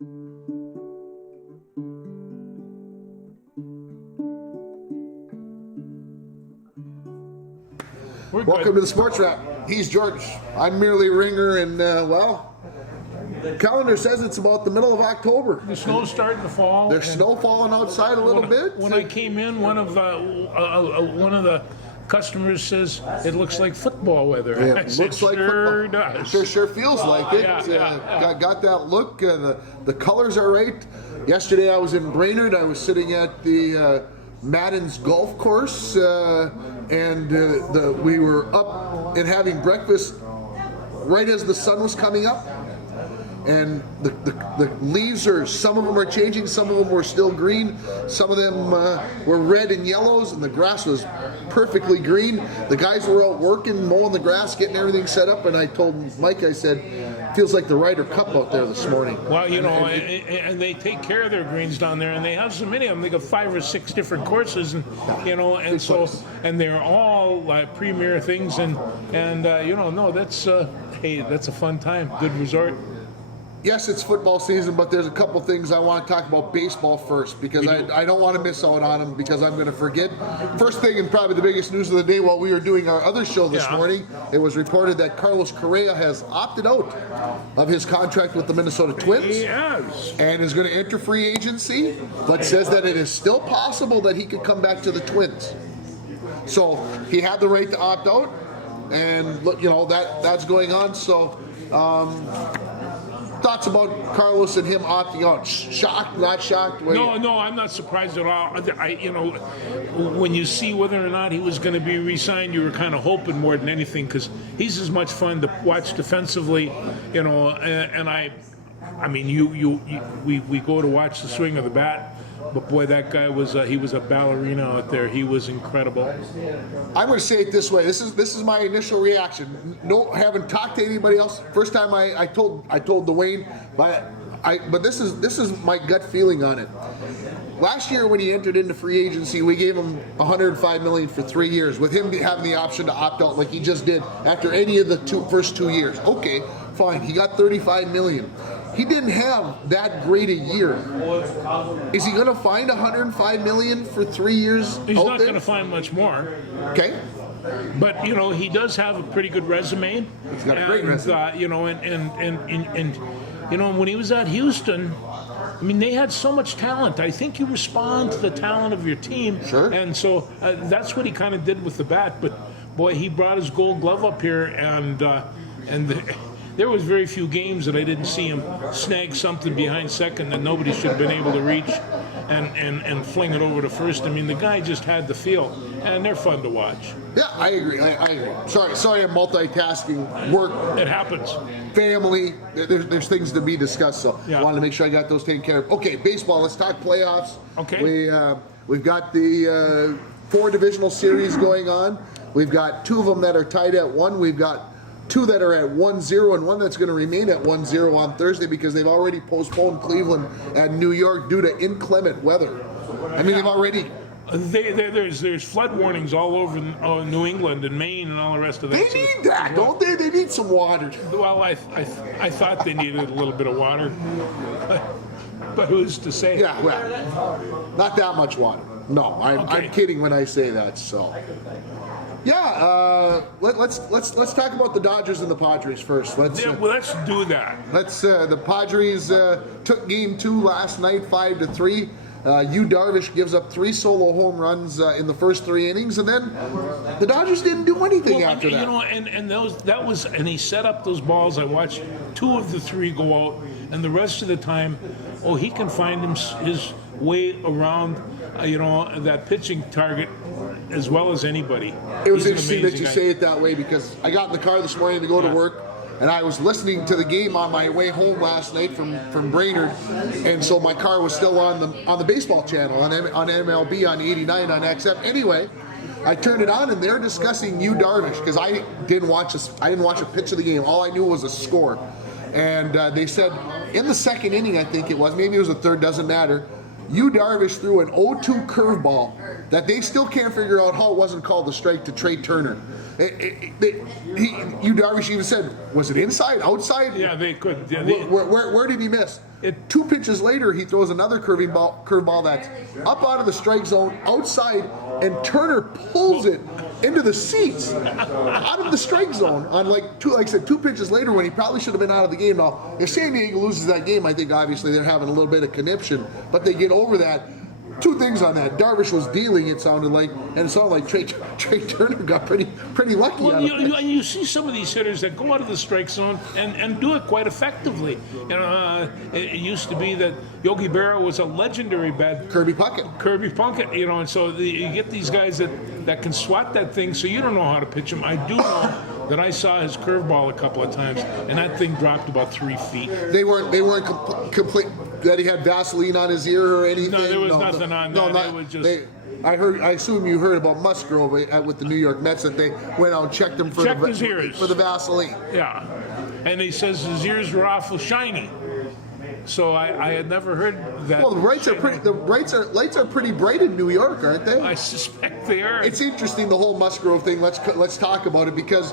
Welcome to the Sports Wrap. He's George. I'm merely Ringer, and well, the calendar says it's about the middle of October. The snow's starting to fall. There's snow falling outside a little bit. When I came in, one of the customers says it looks like football weather. It looks like sure football. Does. Sure feels like it. Got that look. The colors are right. Yesterday I was in Brainerd. I was sitting at the Madden's golf course, and we were up and having breakfast right as the sun was coming up. And the leaves some of them are changing, some of them were still green, some of them were red and yellows, and the grass was perfectly green. The guys were out working, mowing the grass, getting everything set up, and I told Mike, I said, feels like the Ryder Cup out there this morning. Well, you know, and they take care of their greens down there, and they have so many of them. They got 5 or 6 different courses, and you know, and so, and they're all premier things, and you know, no, that's hey, that's a fun time, good resort. Yes, it's football season, but there's a couple things I want to talk about baseball first, because I don't want to miss out on them, because I'm going to forget. First thing, and probably the biggest news of the day, while we were doing our other show this morning, it was reported that Carlos Correa has opted out of his contract with the Minnesota Twins. Yes. And is going to enter free agency, but says that it is still possible that he could come back to the Twins. So he had the right to opt out, and look, you know, that's going on. So thoughts about Carlos and him opting out? Shocked, not shocked? No, I'm not surprised at all. You know, when you see whether or not he was going to be re-signed, you were kind of hoping more than anything, because he's as much fun to watch defensively, you know. And I mean, we go to watch the swing of the bat. But boy, that guy he was a ballerina out there. He was incredible. I'm going to say it this way. This is my initial reaction. No, haven't talked to anybody else. First time I told Dwayne, but this is my gut feeling on it. Last year when he entered into free agency, we gave him $105 million for 3 years, with him having the option to opt out like he just did after any of the first 2 years. Okay, fine. He got $35 million. He didn't have that great a year. Is he going to find $105 million for 3 years? He's not going to find much more. Okay. But you know, he does have a pretty good resume. He's got a great resume. You know, and you know, when he was at Houston, I mean, they had so much talent. I think you respond to the talent of your team. Sure. And so that's what he kind of did with the bat. But boy, he brought his Gold Glove up here, and there was very few games that I didn't see him snag something behind second that nobody should have been able to reach, and fling it over to first. I mean, the guy just had the feel, and they're fun to watch. Yeah, I agree. I agree. Sorry, I'm multitasking. Work. It happens. Family. There's things to be discussed. So I wanted to make sure I got those taken care of. Okay, baseball. Let's talk playoffs. Okay. We've got the 4 divisional series going on. We've got 2 of them that are tied at 1. We've got 2 that are at 1-0, and 1 that's going to remain at 1-0 on Thursday, because they've already postponed Cleveland and New York due to inclement weather. I mean, they've already... There's flood warnings all over New England and Maine and all the rest of that. They need that, don't they? They need some water. Well, I thought they needed a little bit of water, but who's to say? Yeah, well, not that much water. No, I'm kidding when I say that. So, yeah, let's talk about the Dodgers and the Padres first. Let's do that. The Padres took Game 2 last night, 5-3. Yu Darvish gives up 3 solo home runs in the first 3 innings, and then the Dodgers didn't do anything after that. You know, and he set up those balls. I watched 2 of the 3 go out, and the rest of the time, he can find his way around, that pitching target as well as anybody. It was interesting that you say it that way, because I got in the car this morning to go to work, and I was listening to the game on my way home last night from Brainerd, and so my car was still on the baseball channel on MLB on 89 on XM. Anyway, I turned it on, and they're discussing Yu Darvish, because I didn't watch a pitch of the game. All I knew was a score, and they said in the second inning, I think it was, maybe it was the third, doesn't matter. Yu Darvish threw an 0-2 curveball that they still can't figure out how it wasn't called a strike to Trey Turner. Yu Darvish even said, was it inside, outside? Yeah, they could. Yeah, Where did he miss? 2 pitches later, he throws another curveball that's up out of the strike zone, outside, and Turner pulls it into the seats, out of the strike zone. On like I said, 2 pitches later, when he probably should have been out of the game. Now, if San Diego loses that game, I think obviously they're having a little bit of conniption, but they get over that. 2 things on that. Darvish was dealing, it sounded like, and it sounded like Trey Turner got pretty lucky. Well, you see some of these hitters that go out of the strike zone and do it quite effectively. It used to be that Yogi Berra was a legendary bat. Kirby Puckett. And so you get these guys that can swat that thing, so you don't know how to pitch them. I do know that I saw his curveball a couple of times, and that thing dropped about 3 feet. They weren't complete. That he had Vaseline on his ear or anything. No, there was nothing on that. It was just. I assume you heard about Musgrove with the New York Mets, that they went out and checked him for his ears. For the Vaseline. Yeah, and he says his ears were awful shiny. So I had never heard that. Well, the lights are pretty bright in New York, aren't they? I suspect they are. It's interesting, the whole Musgrove thing. Let's talk about it, because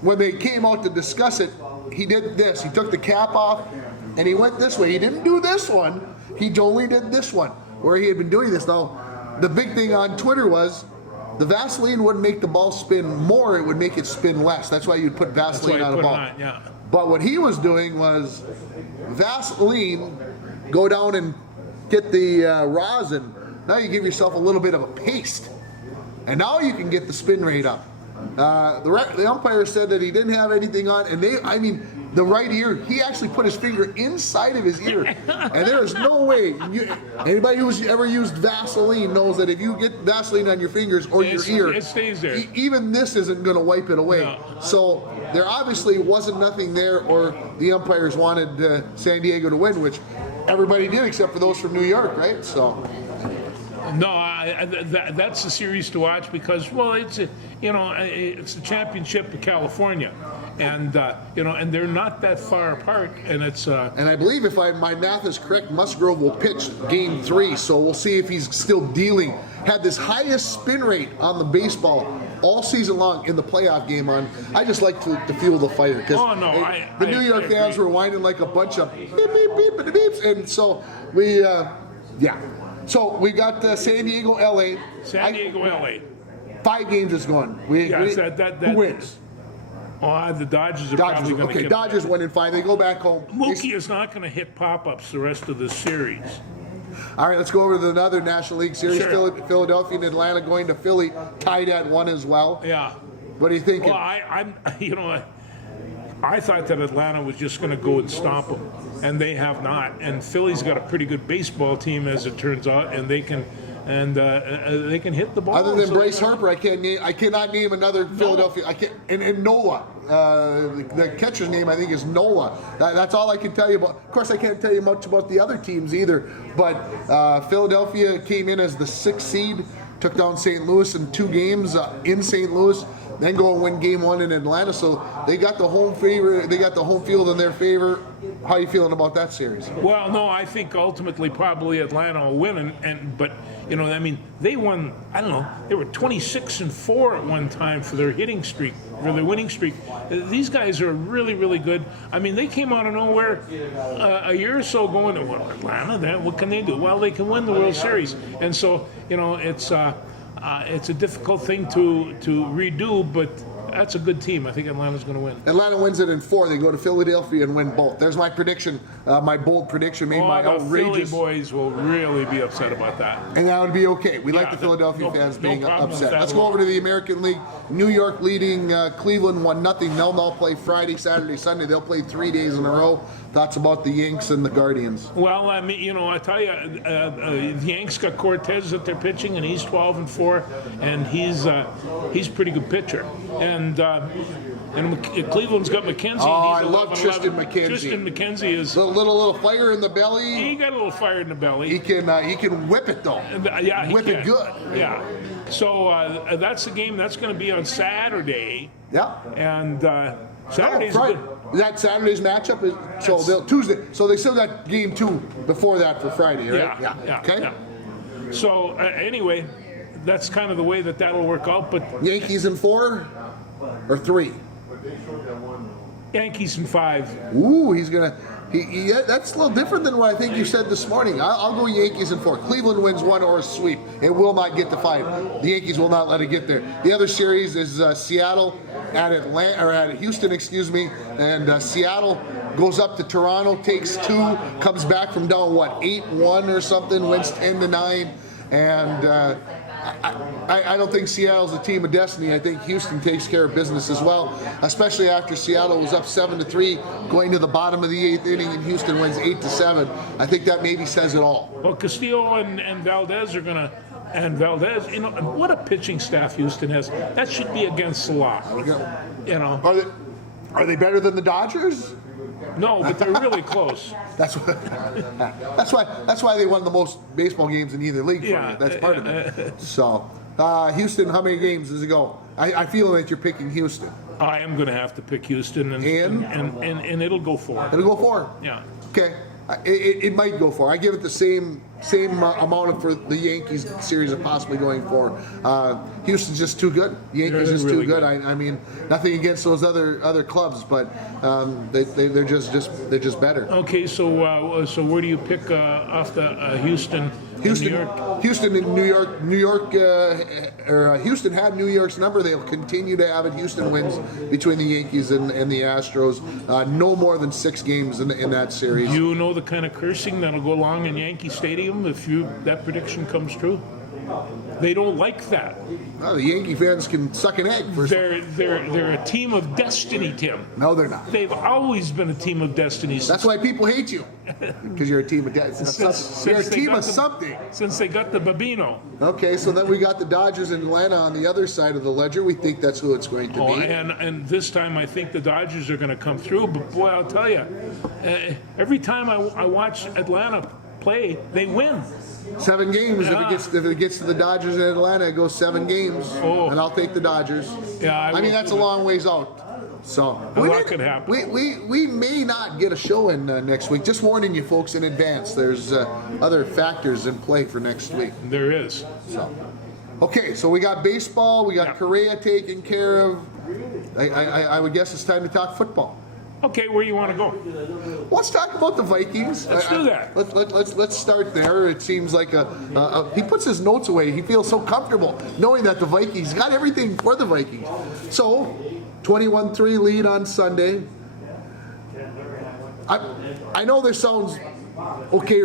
when they came out to discuss it, he did this. He took the cap off and he went this way. He didn't do this one. He only did this one, where he had been doing this. Now, the big thing on Twitter was the Vaseline wouldn't make the ball spin more, it would make it spin less. That's why you'd put Vaseline on a ball. Yeah. But what he was doing was Vaseline, go down and get the rosin. Now you give yourself a little bit of a paste. And now you can get the spin rate up. The umpire said that he didn't have anything on, and the right ear, he actually put his finger inside of his ear. And there is no way, anybody who's ever used Vaseline knows that if you get Vaseline on your fingers or your ear, it stays there. Even this isn't going to wipe it away. No. So there obviously wasn't nothing there, or the umpires wanted San Diego to win, which everybody did except for those from New York, right? So. No, that's a series to watch, because it's a championship of California, and and they're not that far apart, and it's. And I believe, if my math is correct, Musgrove will pitch Game 3, so we'll see if he's still dealing. Had this highest spin rate on the baseball all season long in the playoff game. I just like to feel the fire, because the New York fans were whining like a bunch of beep beep beep beep beeps, and so we So we got San Diego, LA. San Diego, LA. 5 games is going. Who wins? The Dodgers are probably going to get. Dodgers win in 5. They go back home. Mookie is not going to hit pop-ups the rest of the series. All right, let's go over to another National League Series. Sure. Philadelphia and Atlanta going to Philly, tied at 1 as well. Yeah. What are you thinking? Well, I thought that Atlanta was just going to go and stomp them, and they have not. And Philly's got a pretty good baseball team, as it turns out, and they can hit the ball. Other than Bryce Harper, I cannot name another Philadelphia. I can't. And Nola, the catcher's name I think is Nola. That's all I can tell you about. Of course, I can't tell you much about the other teams either. But Philadelphia came in as the 6th seed, took down St. Louis in 2 games in St. Louis. Then go and win Game 1 in Atlanta, so they got the home favor. They got the home field in their favor. How are you feeling about that series? Well, no, I think ultimately probably Atlanta will win, but they won. I don't know. They were 26-4 at one time for their hitting streak, for their winning streak. These guys are really, really good. They came out of nowhere a year or so going, Atlanta, what can they do? Well, they can win the World Series, and so it's a difficult thing to redo, but that's a good team. I think Atlanta's going to win. Atlanta wins it in 4. They go to Philadelphia and win both. There's my prediction, my bold prediction made by outrageous. The Philly boys will really be upset about that. And that would be okay. We like the Philadelphia fans being upset. Let's go over to the American League. New York leading Cleveland 1-0. They'll now play Friday, Saturday, Sunday. They'll play 3 days in a row. Thoughts about the Yanks and the Guardians? Well, I tell you, the Yanks got Cortez that they're pitching, and he's 12-4, and he's a pretty good pitcher. And Cleveland's got McKenzie. Oh, I love Tristan McKenzie. Tristan McKenzie is a little fire in the belly. He got a little fire in the belly. He can whip it though. Yeah, he whip can. It good. Yeah. So that's the game. That's going to be on Saturday. Yeah. And Saturday's That Saturday's matchup is so they'll Tuesday. So they still got game 2 before that for Friday, right? Yeah. Okay. Yeah. So anyway, that's kind of the way that'll work out. But Yankees in 4 or 3. Yankees in 5. Ooh, he's gonna. That's a little different than what I think you said this morning. I'll go Yankees in 4. Cleveland wins 1 or a sweep. It will not get to 5. The Yankees will not let it get there. The other series is Seattle at Houston, and Seattle goes up to Toronto, takes 2, comes back from down 8-1 or something, wins 10-9, and. I don't think Seattle's a team of destiny. I think Houston takes care of business as well, especially after Seattle was up 7-3 going to the bottom of the 8th inning and Houston wins 8-7. I think that maybe says it all. Well, Castillo and Valdez are going to, and Valdez, what a pitching staff Houston has. That should be against the law. Are they better than the Dodgers? No, but they're really close. That's why they won the most baseball games in either league. That's part of it. So, Houston, how many games does it go? I feel that you're picking Houston. I am going to have to pick Houston, and it'll go 4. It'll go 4. Yeah. Okay. It might go 4. I give it the same amount for the Yankees series of possibly going 4. Houston's just too good. Yankees is really too good. I mean, nothing against those other clubs, but they're just better. Okay, so where do you pick off the Houston? Houston, New York? Houston in New York, Houston had New York's number. They'll continue to have it. Houston wins between the Yankees and the Astros. No more than 6 games in that series. You know the kind of cursing that'll go along in Yankee Stadium if that prediction comes true? They don't like that. Well, the Yankee fans can suck an egg. They're a team of destiny, Tim. No, they're not. They've always been a team of destiny. That's why people hate you. Because you're a team of destiny. You're a team of something. Since they got the Babino. Okay, so then we got the Dodgers and Atlanta on the other side of the ledger. We think that's who it's going to be. And this time I think the Dodgers are going to come through. But boy, I'll tell you, every time I watch Atlanta play, they win. 7 games. Yeah. If it gets to the Dodgers in Atlanta, it goes 7 games. And I'll take the Dodgers. Yeah, I mean, that's a long ways out. So a lot could happen. We may not get a show in next week. Just warning you folks in advance. There's other factors in play for next week. There is. So, okay, so we got baseball. We got Correa taken care of. I would guess it's time to talk football. Okay, where do you want to go? Let's talk about the Vikings. Let's do that. Let's start there. It seems like he puts his notes away. He feels so comfortable knowing that the Vikings got everything for the Vikings. So, 21-3 lead on Sunday. I know this sounds okay.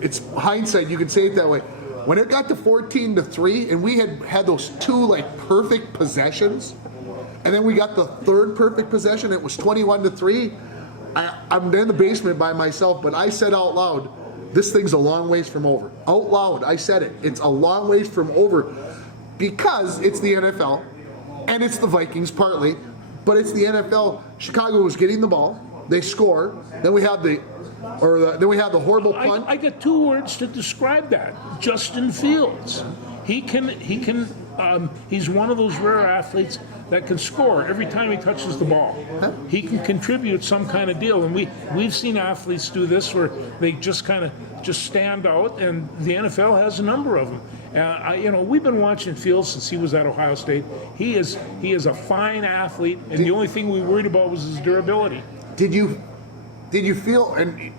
It's hindsight. You can say it that way. When it got to 14-3, and we had those 2 perfect possessions. And then we got the 3rd perfect possession. It was 21-3. I'm in the basement by myself, but I said out loud, this thing's a long ways from over. Out loud, I said it. It's a long ways from over because it's the NFL and it's the Vikings partly, but it's the NFL. Chicago was getting the ball. They score. Then we had the horrible punt. I got 2 words to describe that. Justin Fields. He's one of those rare athletes that can score every time he touches the ball. He can contribute some kind of deal, and we've seen athletes do this where they just stand out, and the NFL has a number of them. We've been watching Fields since he was at Ohio State. He is a fine athlete, and the only thing we worried about was his durability. Did you feel and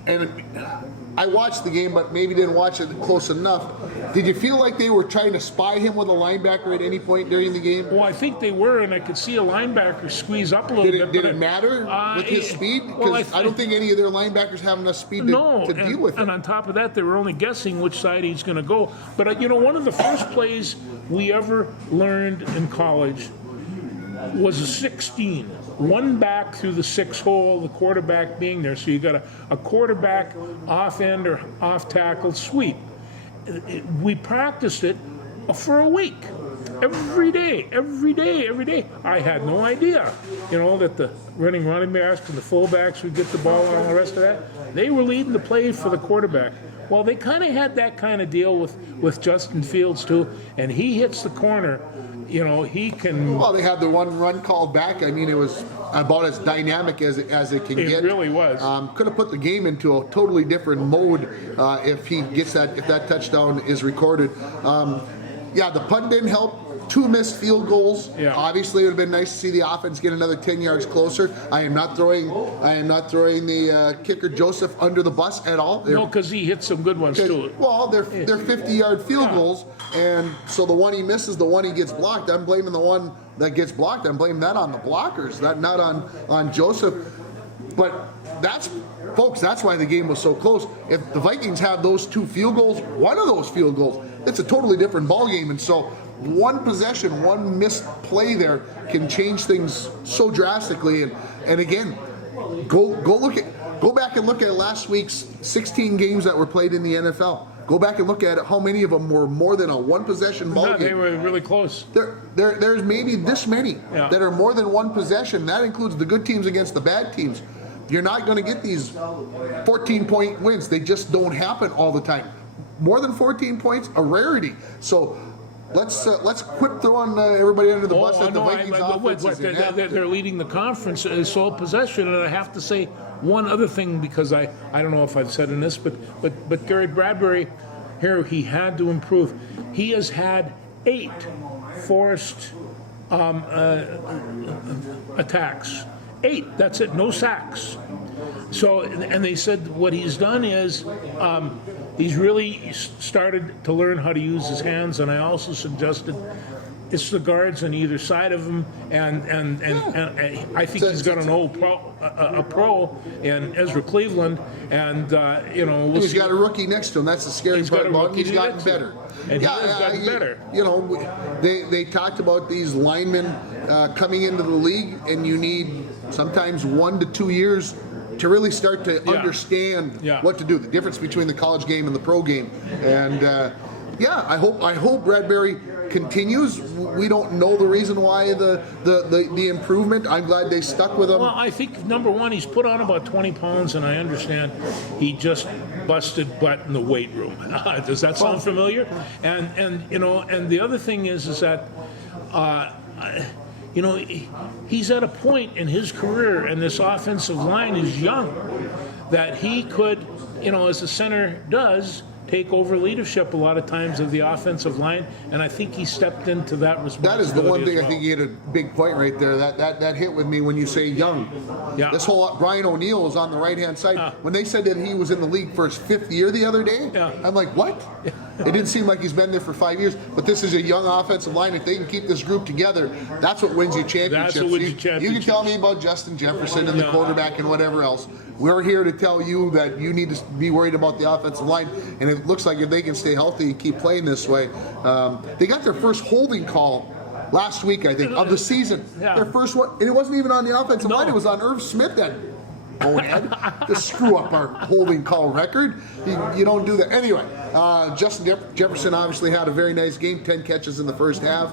I watched the game, but maybe didn't watch it close enough. Did you feel like they were trying to spy him with a linebacker at any point during the game? Well, I think they were, and I could see a linebacker squeeze up a little bit. Did it matter with his speed? Because I don't think any of their linebackers have enough speed to deal with it. And on top of that, they were only guessing which side he's going to go. But, one of the first plays we ever learned in college was a 16. 1 back through the 6 hole, the quarterback being there. So you got a quarterback off end or off tackle sweep. We practiced it for a week. Every day. I had no idea, that the running backs and the fullbacks would get the ball and all the rest of that. They were leading the play for the quarterback. Well, they kind of had that kind of deal with Justin Fields too, and he hits the corner. He can. Well, they had the one run called back. I mean, it was about as dynamic as it can get. It really was. Could have put the game into a totally different mode if that touchdown is recorded. The punt didn't help. 2 missed field goals. Yeah. Obviously, it would have been nice to see the offense get another 10 yards closer. I am not throwing the kicker Joseph under the bus at all. No, because he hit some good ones too. Well, they're 50-yard field goals, and so the one he misses, the one he gets blocked. I'm blaming the one that gets blocked. I'm blaming that on the blockers, not on Joseph. But that's why the game was so close. If the Vikings have those 2 field goals, one of those field goals, it's a totally different ballgame. And so one possession, one missed play there can change things so drastically. And again, go back and look at last week's 16 games that were played in the NFL. Go back and look at it, how many of them were more than a one possession ball game. They were really close. There's maybe this many that are more than one possession. That includes the good teams against the bad teams. You're not going to get these 14-point wins. They just don't happen all the time. More than 14 points, a rarity. So let's quit throwing everybody under the bus that the Vikings offense is in. They're leading the conference in sole possession, and I have to say one other thing, because I don't know if I've said in this, but Gary Bradbury here, he had to improve. He has had 8 forced attacks. 8, that's it, no sacks. So, and they said what he's done is he's really started to learn how to use his hands, and I also suggested it's the guards on either side of him, and I think he's got an old pro in Ezra Cleveland, and he's got a rookie next to him. That's the scary part about him. He's gotten better. And he has gotten better. They talked about these linemen coming into the league, and you need sometimes 1 to 2 years to really start to understand what to do, the difference between the college game and the pro game. And I hope Bradbury continues. We don't know the reason why the improvement. I'm glad they stuck with him. Well, I think number one, he's put on about 20 pounds, and I understand he just busted butt in the weight room. Does that sound familiar? And the other thing is that he's at a point in his career, and this offensive line is young, that he could, as the center does, take over leadership a lot of times of the offensive line, and I think he stepped into that responsibility. That is the one thing well. I think you hit a big point right there. That hit with me when you say young. Yeah. This whole Brian O'Neill is on the right-hand side. When they said that he was in the league for his 5th year the other day, I'm like, what? It didn't seem like he's been there for 5 years, but this is a young offensive line. If they can keep this group together, that's what wins you championships. That's what wins you championships. You can tell me about Justin Jefferson and the quarterback and whatever else. We're here to tell you that you need to be worried about the offensive line, and it looks like if they can stay healthy and keep playing this way. They got their first holding call last week, I think, of the season. Yeah. Their first one, and it wasn't even on the offensive line. It was on Irv Smith that bonehead to screw up our holding call record. You don't do that. Anyway, Justin Jefferson obviously had a very nice game, 10 catches in the first half.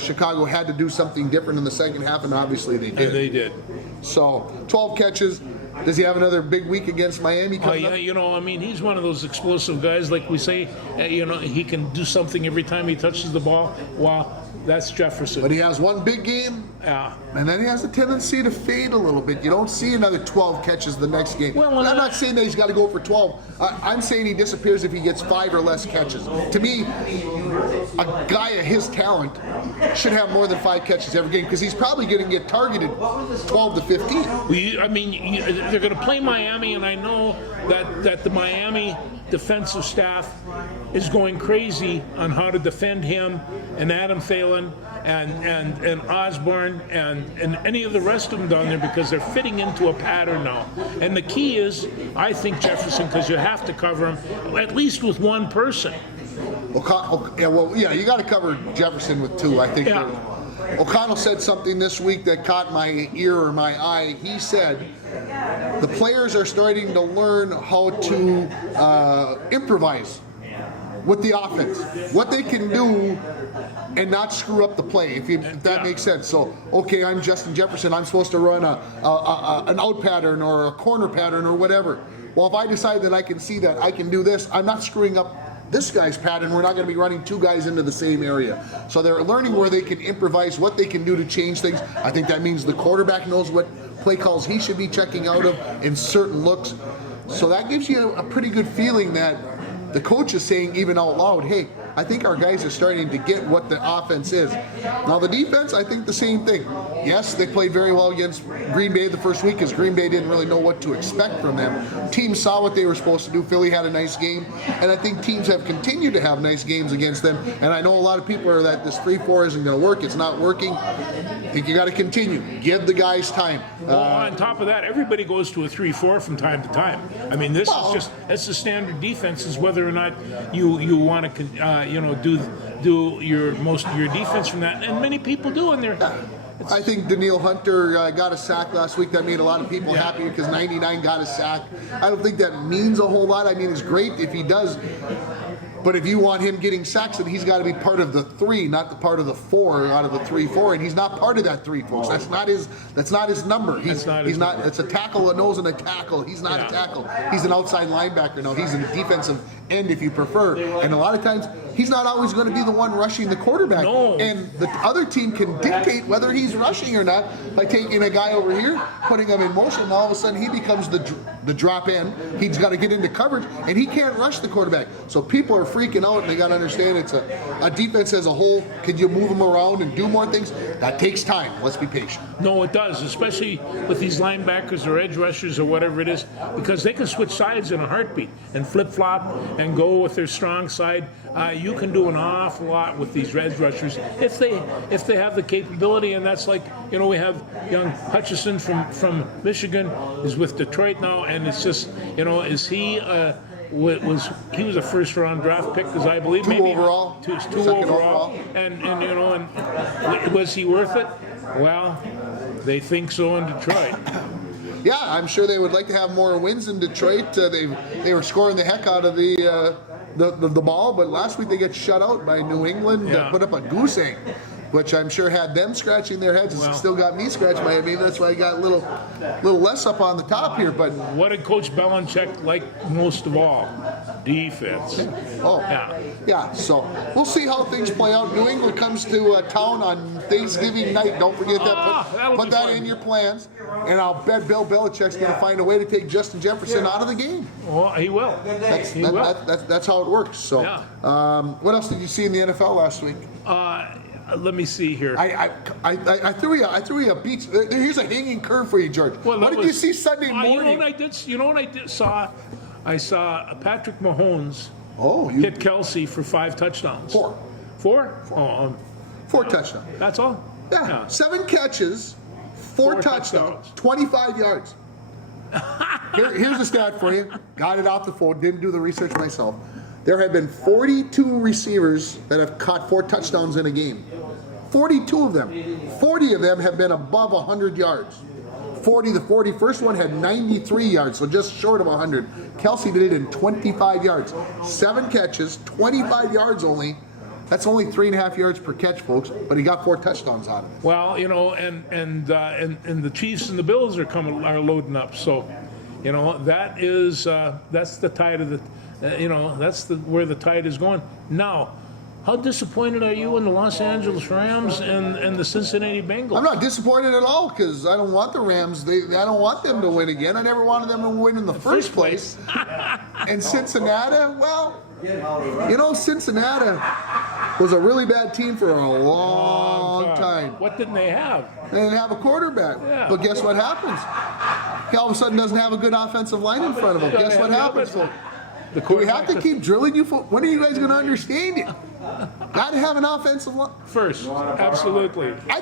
Chicago had to do something different in the second half, and obviously they did. And they did. So, 12 catches. Does he have another big week against Miami coming up? He's one of those explosive guys, like we say. He can do something every time he touches the ball. Wow, that's Jefferson. But he has one big game, and then he has a tendency to fade a little bit. You don't see another 12 catches the next game. Well, I'm not saying that he's got to go for 12. I'm saying he disappears if he gets 5 or less catches. To me, a guy of his talent should have more than 5 catches every game, because he's probably going to get targeted 12 to 15. They're going to play Miami, and I know that the Miami defensive staff is going crazy on how to defend him and Adam Thielen and Osborne and any of the rest of them down there, because they're fitting into a pattern now. And the key is, I think, Jefferson, because you have to cover him at least with one person. You got to cover Jefferson with 2, I think. Yeah. O'Connell said something this week that caught my ear or my eye. He said the players are starting to learn how to improvise with the offense, what they can do and not screw up the play, if that makes sense. So, okay, I'm Justin Jefferson. I'm supposed to run an out pattern or a corner pattern or whatever. Well, if I decide that I can see that I can do this, I'm not screwing up this guy's pattern, we're not going to be running two guys into the same area. So they're learning where they can improvise, what they can do to change things. I think that means the quarterback knows what play calls he should be checking out of in certain looks. So that gives you a pretty good feeling that the coach is saying even out loud, hey, I think our guys are starting to get what the offense is. Now the defense, I think the same thing. Yes, they played very well against Green Bay the first week because Green Bay didn't really know what to expect from them. Teams saw what they were supposed to do. Philly had a nice game, and I think teams have continued to have nice games against them. And I know a lot of people are that this 3-4 isn't going to work. It's not working. I think you got to continue. Give the guys time. Well, on top of that, everybody goes to a 3-4 from time to time. I mean, this is just that's the standard defense. Is whether or not you want to do your defense from that, and many people do in there. I think Daniil Hunter got a sack last week. That made a lot of people happy because 99 got a sack. I don't think that means a whole lot. I mean, it's great if he does. But if you want him getting sacks, then he's got to be part of the 3, not the part of the 4 out of the 3-4. And he's not part of that 3, folks. That's not his number. He's not. It's a tackle, a nose, and a tackle. He's not a tackle. He's an outside linebacker now. He's a defensive end, if you prefer. And a lot of times, he's not always going to be the one rushing the quarterback. No. And the other team can dictate whether he's rushing or not by taking a guy over here, putting him in motion, and all of a sudden he becomes the drop end. He's got to get into coverage, and he can't rush the quarterback. So people are freaking out, and they got to understand it's a defense as a whole. Can you move them around and do more things? That takes time. Let's be patient. No, it does, especially with these linebackers or edge rushers or whatever it is, because they can switch sides in a heartbeat and flip-flop and go with their strong side. You can do an awful lot with these edge rushers if they have the capability, and that's like, we have young Hutchison from Michigan is with Detroit now, and it's just, is he was a first-round draft pick, because I believe Two overall. And was he worth it? Well, they think so in Detroit. Yeah, I'm sure they would like to have more wins in Detroit. They were scoring the heck out of the ball, but last week they get shut out by New England. Put up a goose egg, which I'm sure had them scratching their heads. It still got me scratching my head. Maybe that's why I got a little less up on the top here. But what did Coach Belichick like most of all? Defense. Yeah. So we'll see how things play out. New England comes to town on Thanksgiving night. Don't forget that. Put that in your plans. And I'll bet Bill Belichick's going to find a way to take Justin Jefferson out of the game. Well, he will. That's how it works. So, what else did you see in the NFL last week? Let me see here. I threw you a beach. Here's a hanging curve for you, George. Well, what did you see Sunday morning? You know what I did? I saw Patrick Mahomes hit Kelsey for 5 touchdowns. 4. 4? 4 touchdowns. That's all? Yeah. 7 catches, 4 touchdowns, 25 yards. Here's the stat for you. Got it off the phone. Didn't do the research myself. There have been 42 receivers that have caught 4 touchdowns in a game. 42 of them. 40 of them have been above 100 yards. The 41st one had 93 yards, so just short of 100. Kelsey did it in 25 yards. 7 catches, 25 yards only. That's only 3.5 yards per catch, folks, but he got 4 touchdowns out of it. Well, and the Chiefs and the Bills are loading up, so that's the tide of the. That's where the tide is going. Now, how disappointed are you in the Los Angeles Rams and the Cincinnati Bengals? I'm not disappointed at all because I don't want the Rams. I don't want them to win again. I never wanted them to win in the first place. And Cincinnati, well, Cincinnati was a really bad team for a long time. What didn't they have? They didn't have a quarterback. Yeah. But guess what happens? He all of a sudden doesn't have a good offensive line in front of him. Guess what happens? We have to keep drilling you. When are you guys going to understand it? Got to have an offensive line. First, absolutely. I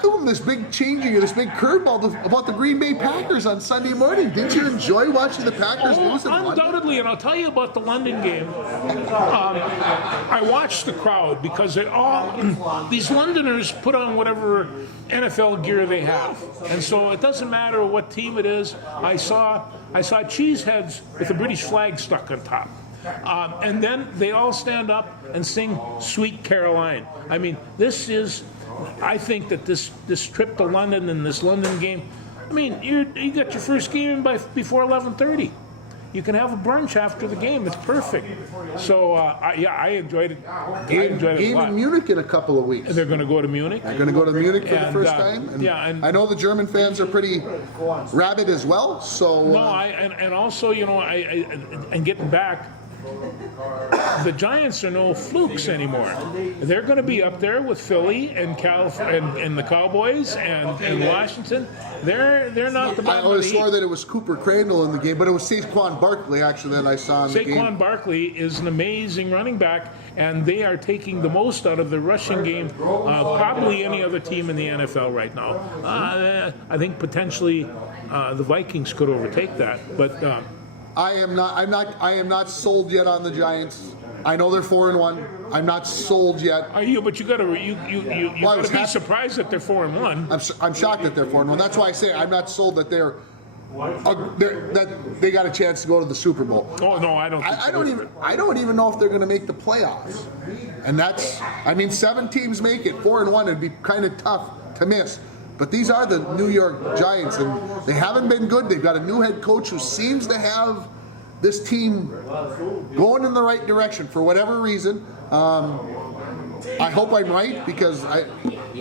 threw him this big changing, this big curveball about the Green Bay Packers on Sunday morning. Didn't you enjoy watching the Packers lose in London? Undoubtedly, and I'll tell you about the London game. I watched the crowd because these Londoners put on whatever NFL gear they have, and so it doesn't matter what team it is. I saw cheeseheads with the British flag stuck on top. And then they all stand up and sing Sweet Caroline. I mean, I think that this trip to London and this London game, I mean, you got your first game before 11:30. you can have a brunch after the game. It's perfect. So I enjoyed it. I enjoyed it a Game lot. in Munich in a couple of weeks. They're going to go to Munich. They're going to go to Munich for the And, first time. And and I know the German fans are pretty rabid as well. So no, and also and getting back. The Giants are no flukes anymore. They're going to be up there with Philly and and the Cowboys and Washington. They're not the I bottom of always the swore heap. that it was Cooper Crandall in the game, but it was Saquon Barkley actually that I saw in the game. Saquon Barkley is an amazing running back, and they are taking the most out of the rushing game, probably any other team in the NFL right now. I think potentially the Vikings could overtake that, but. I am not sold yet on the Giants. I know they're 4-1. I'm not sold yet. Are you? But you got to be surprised that they're 4-1. I'm shocked that they're 4-1. That's why I say I'm not sold that that they got a chance to go to the Super Bowl. Oh no, I don't. I don't even know if they're going to make the playoffs. And 7 teams make it. 4-1 it'd be kind of tough to miss. But these are the New York Giants, and they haven't been good. They've got a new head coach who seems to have this team going in the right direction for whatever reason. I hope I'm right because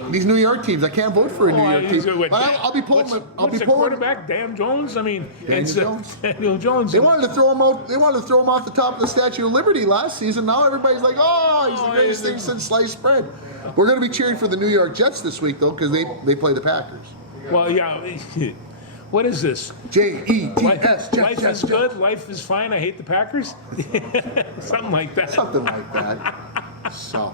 these New York teams, I can't vote for a New York team. But I'll be pulling. What's the quarterback? Dan Jones. I mean, Daniel Jones. They wanted to throw him out. They wanted to throw him off the top of the Statue of Liberty last season. Now everybody's like, "Oh, he's the greatest thing since sliced bread." We're going to be cheering for the New York Jets this week, though, because they play the Packers. Well, yeah. What is this? Jets. Life is good. Life is fine. I hate the Packers. Something like that. Something like that. So,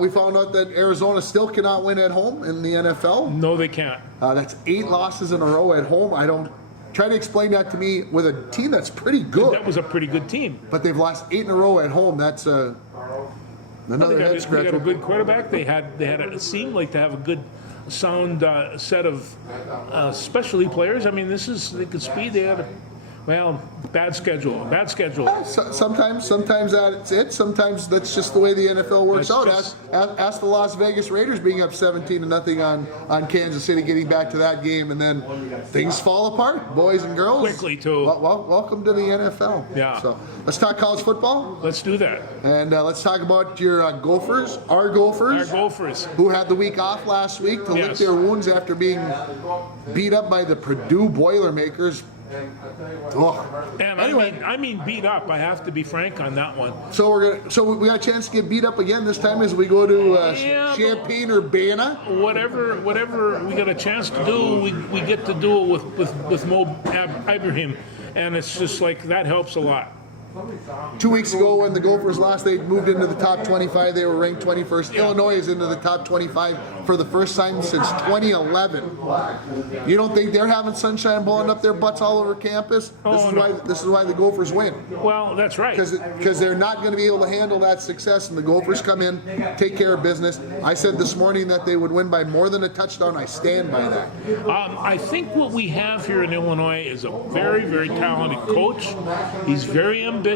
we found out that Arizona still cannot win at home in the NFL. No, they can't. That's 8 losses in a row at home. I don't try to explain that to me with a team that's pretty good. That was a pretty good team. But they've lost 8 in a row at home. That's another head scratcher. They got a good quarterback. It seemed like to have a good, sound set of specialty players. I mean, they could speed. They had bad schedule. Sometimes that's it. Sometimes that's just the way the NFL works out. Ask the Las Vegas Raiders being up 17-0 on Kansas City, getting back to that game, and then things fall apart, boys and girls. Quickly, too. Welcome to the NFL. Yeah. So let's talk college football. Let's do that. And let's talk about your Gophers, our Gophers, who had the week off last week to lick their wounds after being beat up by the Purdue Boilermakers. And anyway, I mean beat up. I have to be frank on that one. So we got a chance to get beat up again this time as we go to Champaign Urbana. Whatever we got a chance to do, we get to do it with Mo Ibrahim, and it's just like that helps a lot. 2 weeks ago when the Gophers lost, they moved into the top 25. They were ranked 21st. Illinois is into the top 25 for the first time since 2011. You don't think they're having sunshine blowing up their butts all over campus? This is why the Gophers win. Well, that's right. Because they're not going to be able to handle that success, and the Gophers come in, take care of business. I said this morning that they would win by more than a touchdown. I stand by that. I think what we have here in Illinois is a very, very talented coach. He's very ambitious.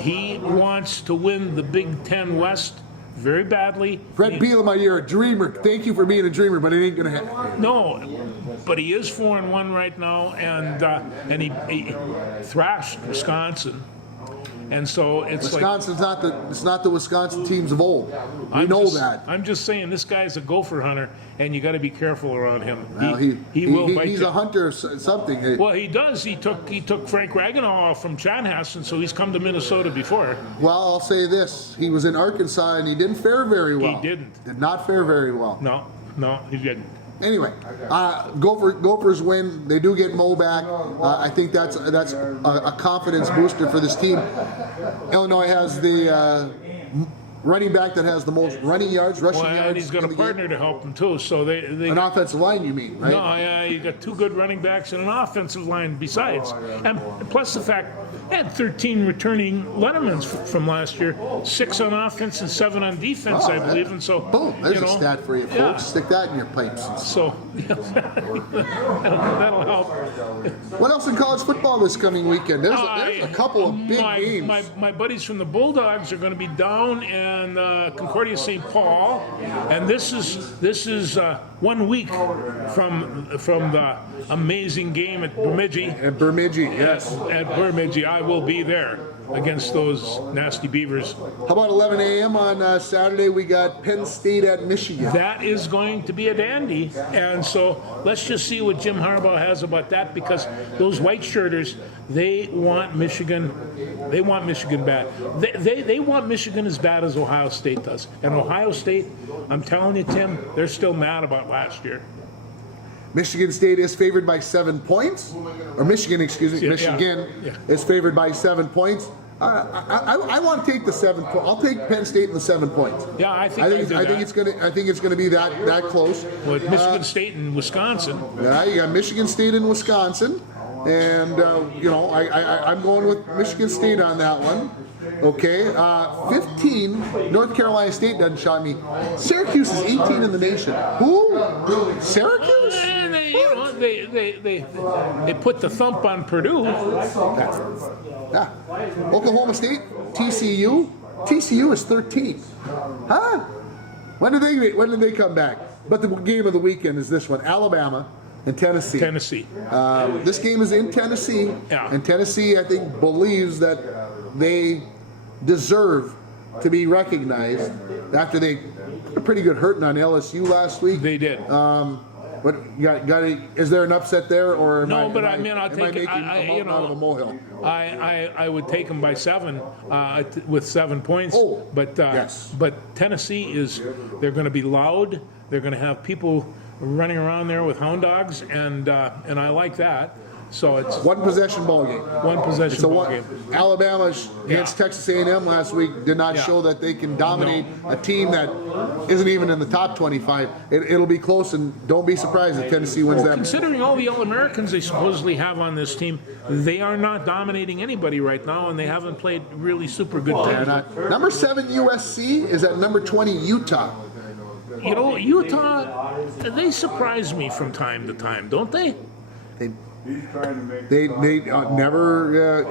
He wants to win the Big Ten West very badly. Fred Bielema, you're a dreamer. Thank you for being a dreamer, but it ain't going to happen. No, but he is 4-1 right now, and he thrashed Wisconsin. And so it's Wisconsin's not the Wisconsin teams of old. We know that. I'm just saying this guy's a gopher hunter, and you got to be careful around him. Well, he will bite he's you. a hunter of something. Well, he does. He took Frank Ragnow from Chanhassen, so he's come to Minnesota before. Well, I'll say this: he was in Arkansas and he didn't fare very well. He didn't. Did not fare very well. No, he didn't. Anyway, Gophers win. They do get Mo back. I think that's a confidence booster for this team. Illinois has the running back that has the most rushing yards. And he's got a partner to help him too. So they an offensive line, you mean, right? No, you got 2 good running backs and an offensive line besides, and plus the fact they had 13 returning Lettermans from last year, 6 on offense and 7 on defense, I believe. And so, boom, there's a stat for you, folks. Yeah. Stick that in your pipes. So that'll help. What else in college football this coming weekend? There's a couple of big games. My buddies from the Bulldogs are going to be down and Concordia St. Paul, and this is 1 week from the amazing game at Bemidji. At Bemidji, yes. At Bemidji, I will be there against those nasty Beavers. How about 11 a.m. on Saturday? We got Penn State at Michigan. That is going to be a dandy, and so let's just see what Jim Harbaugh has about that, because those white shirters, they want Michigan. They want Michigan bad. They want Michigan as bad as Ohio State does. And Ohio State, I'm telling you, Tim, they're still mad about last year. Michigan State is favored by 7 points, or Michigan, excuse me. Michigan is favored by 7 points. I want to take the 7 points. I'll take Penn State in the 7 points. Yeah, I think it's gonna be that close. With Michigan State and Wisconsin. Yeah, you got Michigan State and Wisconsin, and I'm going with Michigan State on that one. Okay, 15. North Carolina State doesn't shock me. Syracuse is 18 in the nation. Who? Syracuse? And they put the thump on Purdue. Yeah. Oklahoma State, TCU. TCU is 13. Huh? When did they come back? But the game of the weekend is this one: Alabama and Tennessee. This game is in Tennessee, and Tennessee, I think, believes that they deserve to be recognized after they put a pretty good hurting on LSU last week. They did. But is there an upset there, or no? I'll take it. Out of a molehill. I would take them by 7 with 7 points. Oh, yes. But Tennessee they're going to be loud. They're going to have people running around there with hound dogs, and I like that. So it's one possession ball game. Game. Alabama against Texas A&M last week did not show that they can dominate a team that isn't even in the top 25. It'll be close, and don't be surprised if Tennessee wins that. Considering all the All-Americans they supposedly have on this team, they are not dominating anybody right now, and they haven't played really super good teams. Number 7 USC is at number 20 Utah. You know, Utah, they surprise me from time to time, don't they? They never,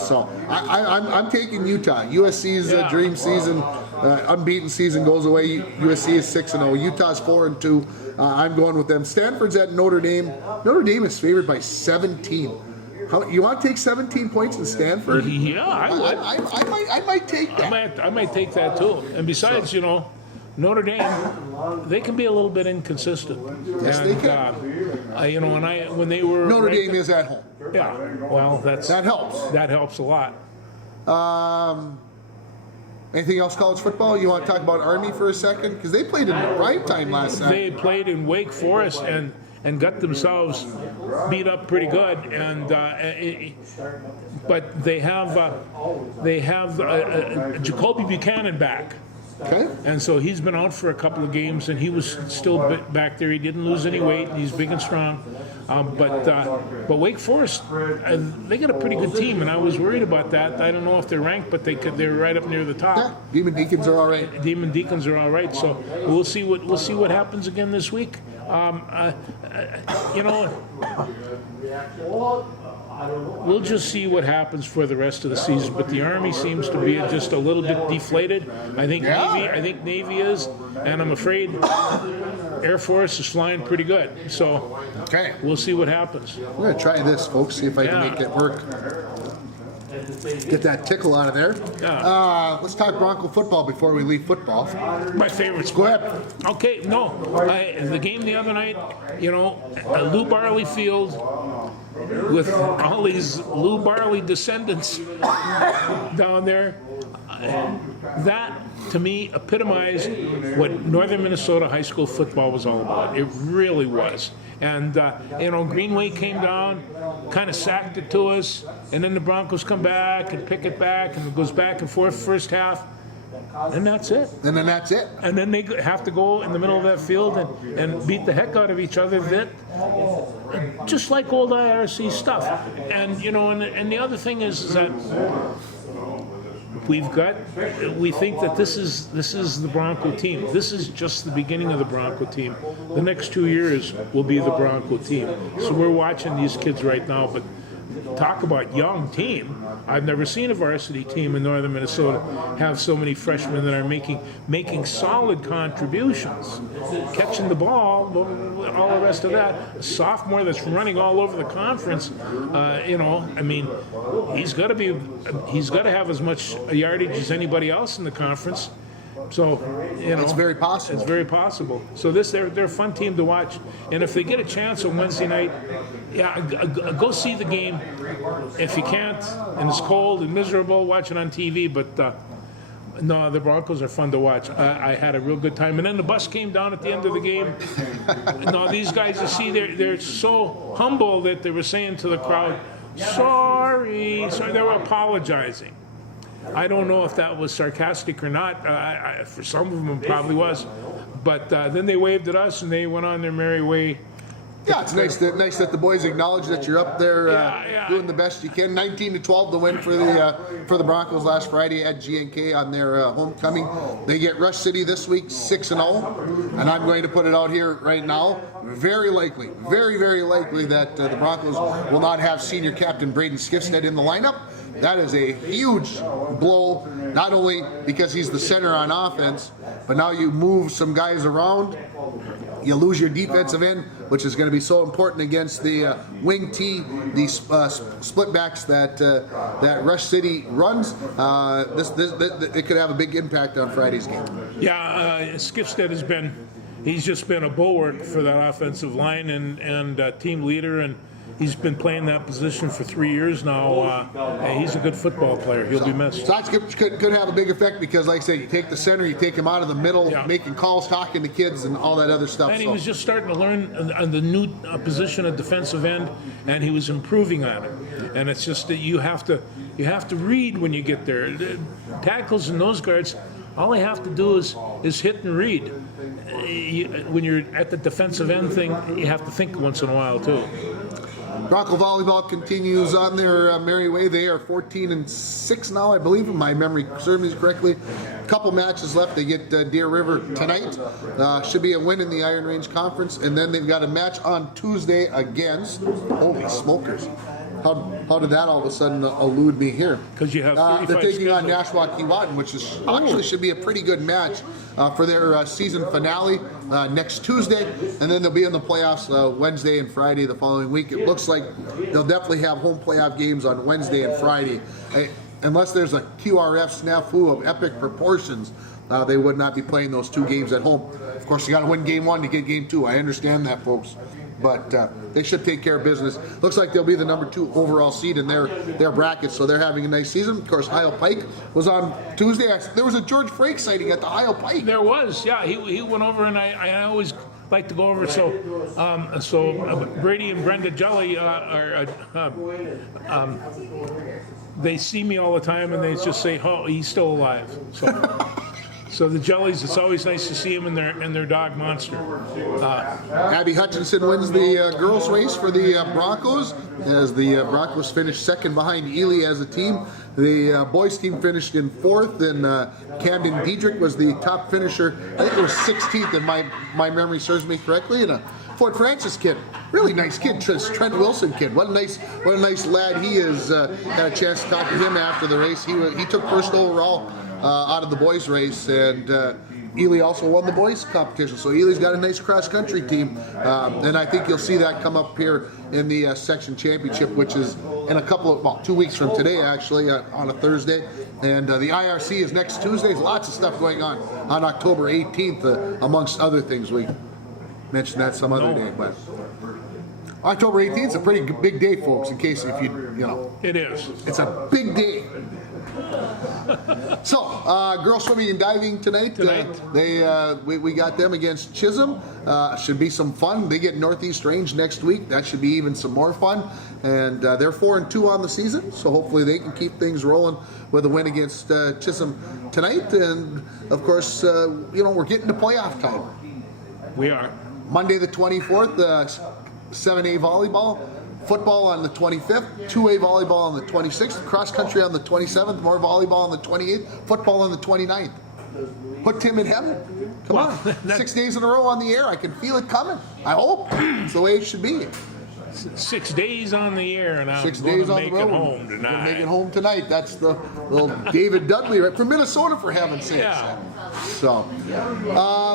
So I'm taking Utah. USC's dream season, unbeaten season goes away. USC is 6-0. Utah's 4-2. I'm going with them. Stanford's at Notre Dame. Notre Dame is favored by 17. You want to take 17 points in Stanford? Yeah, I might take that. I might take that too. And besides, Notre Dame, they can be a little bit inconsistent. Yes, they can. When they were Notre Dame is at home. Yeah, well, that helps. That helps a lot. Anything else college football? You want to talk about Army for a second? Because they played in prime time last night. They played in Wake Forest and got themselves beat up pretty good. And but they have Jacoby Buchanan back. Okay. And so he's been out for a couple of games, and he was still back there. He didn't lose any weight. He's big and strong. But Wake Forest, they got a pretty good team, and I was worried about that. I don't know if they're ranked, but they're right up near the top. Yeah, Demon Deacons are all right. Demon Deacons are all right. So we'll see what happens again this week. We'll just see what happens for the rest of the season. But the Army seems to be just a little bit deflated. I think Navy is, and I'm afraid Air Force is flying pretty good. So we'll see what happens. We're going to try this, folks, see if I can make it work. Get that tickle out of there. Yeah. Let's talk Bronco football before we leave football. My favorite sport. Go ahead. Okay, the game the other night, Lou Barley Field with all these Lou Barley descendants down there. That, to me, epitomized what Northern Minnesota high school football was all about. It really was. And, Greenway came down, kind of sacked it to us, and then the Broncos come back and pick it back, and it goes back and forth first half. And that's it. And then that's it. And then they have to go in the middle of that field and beat the heck out of each other. Just like old IRC stuff. And, and the other thing is that we think that this is the Bronco team. This is just the beginning of the Bronco team. The next 2 years will be the Bronco team. So we're watching these kids right now, but talk about young team. I've never seen a varsity team in northern Minnesota have so many freshmen that are making solid contributions, catching the ball, all the rest of that. A sophomore that's running all over the conference, he's got to have as much yardage as anybody else in the conference. So, it's very possible. It's very possible. So they're a fun team to watch. And if they get a chance on Wednesday night, go see the game. If you can't, and it's cold and miserable, watch it on TV. But no, the Broncos are fun to watch. I had a real good time. And then the bus came down at the end of the game. No, these guys, you see, they're so humble that they were saying to the crowd, sorry. They were apologizing. I don't know if that was sarcastic or not. For some of them, it probably was. But then they waved at us, and they went on their merry way. Yeah, it's nice that the boys acknowledge that you're up there doing the best you can. 19-12 the win for the Broncos last Friday at GNK on their homecoming. They get Rush City this week, 6-0, and I'm going to put it out here right now. Very likely, very, very likely that the Broncos will not have senior captain Braden Skifstead in the lineup. That is a huge blow, not only because he's the center on offense, but now you move some guys around. You lose your defensive end, which is going to be so important against the wing T, the split backs that Rush City runs. It could have a big impact on Friday's game. Yeah, Skifstead he's just been a bulwark for that offensive line and team leader, and he's been playing that position for 3 years now. He's a good football player. He'll be missed. So that could have a big effect because, like I said, you take the center, you take him out of the middle, making calls, talking to kids, and all that other stuff. And he was just starting to learn on the new position of defensive end, and he was improving on it. And it's just that you have to read when you get there. The tackles and nose guards, all they have to do is hit and read. When you're at the defensive end thing, you have to think once in a while too. Bronco volleyball continues on their merry way. They are 14-6 now, I believe, if my memory serves me correctly. A couple matches left. They get Deer River tonight. Should be a win in the Iron Range Conference, and then they've got a match on Tuesday against. Holy smokers! How did that all of a sudden elude me here? Because you have 35 they're taking on scheduled. Nashua Keewatin, which is actually should be a pretty good match for their season finale next Tuesday, and then they'll be in the playoffs Wednesday and Friday the following week. It looks like they'll definitely have home playoff games on Wednesday and Friday, unless there's a QRF snafu of epic proportions. They would not be playing those two games at home. Of course, you got to win game one to get game two. I understand that, folks. But they should take care of business. Looks like they'll be the number 2 overall seed in their bracket, so they're having a nice season. Of course, Isle Pike was on Tuesday. There was a George Frakes sighting at the Isle Pike. There was, yeah. He went over, and I always like to go over. So Brady and Brenda Jelly they see me all the time, and they just say, "Oh, he's still alive." So the Jellies, it's always nice to see them and their dog Monster. Abby Hutchinson wins the girls race for the Broncos, as the Broncos finished second behind Ely as a team. The boys team finished in 4th, and Camden Diedrich was the top finisher. I think it was 16th, if my memory serves me correctly. And a Fort Francis kid, really nice kid, Trent Wilson kid. What a nice lad he is. Had a chance to talk to him after the race. He took first overall out of the boys race, and Ely also won the boys competition. So Ely's got a nice cross country team, and I think you'll see that come up here in the section championship, which is in a couple of 2 weeks from today, actually, on a Thursday. And the IRC is next Tuesday. There's lots of stuff going on October 18th, amongst other things. We mentioned that some other day, but October 18th is a pretty big day, folks. In case if you know, It is. it's a big day. So, girls swimming and diving tonight. We got them against Chisholm. Should be some fun. They get Northeast Range next week. That should be even some more fun. And they're 4-2 on the season, so hopefully they can keep things rolling with a win against Chisholm tonight. And of course, we're getting to playoff time. We are. Monday the 24th, 7A volleyball. Football on the 25th, 2A volleyball on the 26th, cross country on the 27th, more volleyball on the 28th, football on the 29th. Put Tim in heaven. Come on. 6 days in a row on the air. I can feel it coming. I hope. It's the way it should be. 6 days on the air, and I'm 6 going days to on the make it road. home We're tonight. gonna make it home tonight. That's the little David Dudley, right from Minnesota, for heaven's sakes. Yeah. So,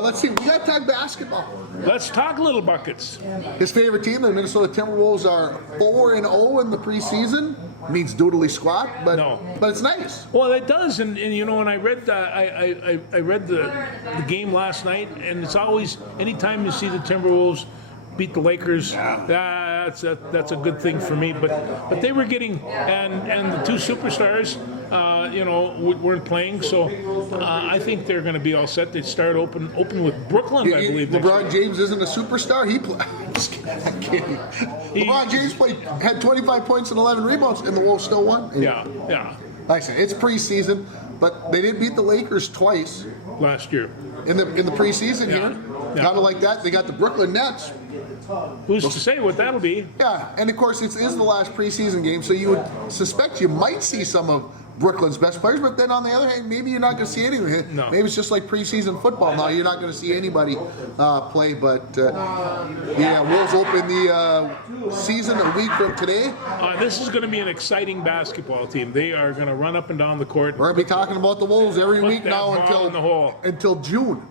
let's see. We got to talk basketball. Let's talk Little Buckets. His favorite team, the Minnesota Timberwolves, are 4-0 in the preseason. Means doodly squat, but it's nice. Well, it does, and you know, when I read I read the game last night, and it's always anytime you see the Timberwolves beat the Lakers, that's a good thing for me. But they were getting and the two superstars, weren't playing, so I think they're going to be all set. They start open with Brooklyn, I believe. LeBron James isn't a superstar. I'm kidding. LeBron James had 25 points and 11 rebounds, and the Wolves still won. Yeah. Like I said, it's preseason, but they did beat the Lakers twice last year in the preseason here. Yeah. Kind of like that. They got the Brooklyn Nets. Who's to say what that'll be? Yeah, and of course it is the last preseason game, so you would suspect you might see some of Brooklyn's best players, but then on the other hand, maybe you're not going to see anything. No. Maybe it's just like preseason football now. You're not going to see anybody play, but Wolves open the season a week from today. This is going to be an exciting basketball team. They are going to run up and down the court. We're going to be talking about the Wolves every week that now ball in the hole. until June.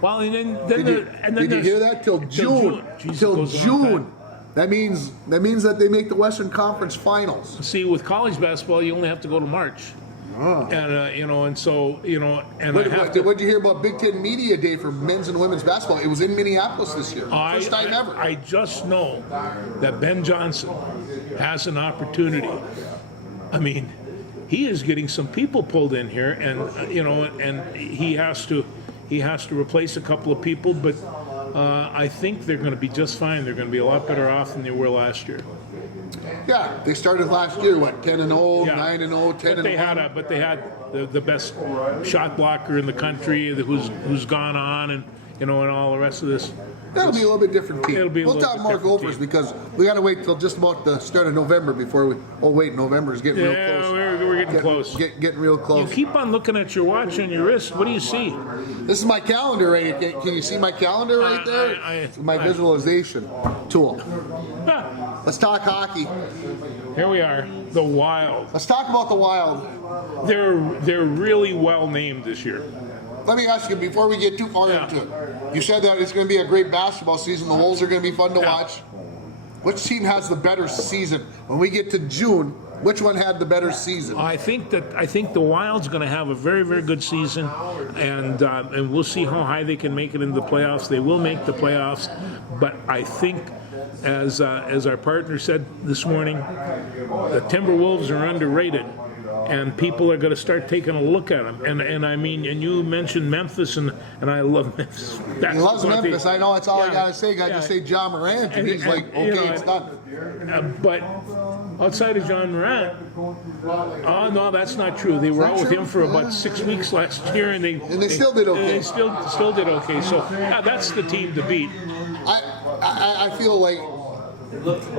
Well, and then Did you hear that? Till June. Jesus, Till goes a long June. time. That means that they make the Western Conference Finals. See, with college basketball, you only have to go to March. And What'd you hear about Big Ten Media Day for men's and women's basketball? It was in Minneapolis this year. First time ever. I just know that Ben Johnson has an opportunity. I mean, he is getting some people pulled in here, and he has to replace a couple of people, but I think they're going to be just fine. They're going to be a lot better off than they were last year. Yeah, they started last year, 10-0, Yeah. 9-0, 10-1. But they had the best shot blocker in the country who's gone on, and and all the rest of this. That'll be a little bit different team. We'll talk more Gophers because we got to wait till just about the start of November before we. Oh wait, November is getting real close. Yeah, we're getting close. Getting real close. You keep on looking at your watch on your wrist. What do you see? This is my calendar right here. Can you see my calendar right there? It's my visualization tool. Let's talk hockey. Here we are, the Wild. Let's talk about the Wild. They're really well named this year. Let me ask you before we get too far into it. You said that it's going to be a great basketball season. The Wolves are going to be fun to watch. Which team has the better season? When we get to June, which one had the better season? I think the Wild's going to have a very, very good season, and we'll see how high they can make it into the playoffs. They will make the playoffs, but I think, as our partner said this morning, the Timberwolves are underrated. And people are going to start taking a look at them. And I mean, and you mentioned Memphis, and I love Memphis. He loves Memphis. I know that's all I got to say. I just say John Morant, and he's like, okay, it's done. But outside of John Morant, oh no, that's not true. They were out with him for about 6 weeks last year, and they still did okay. They still did okay. So that's the team to beat. I feel like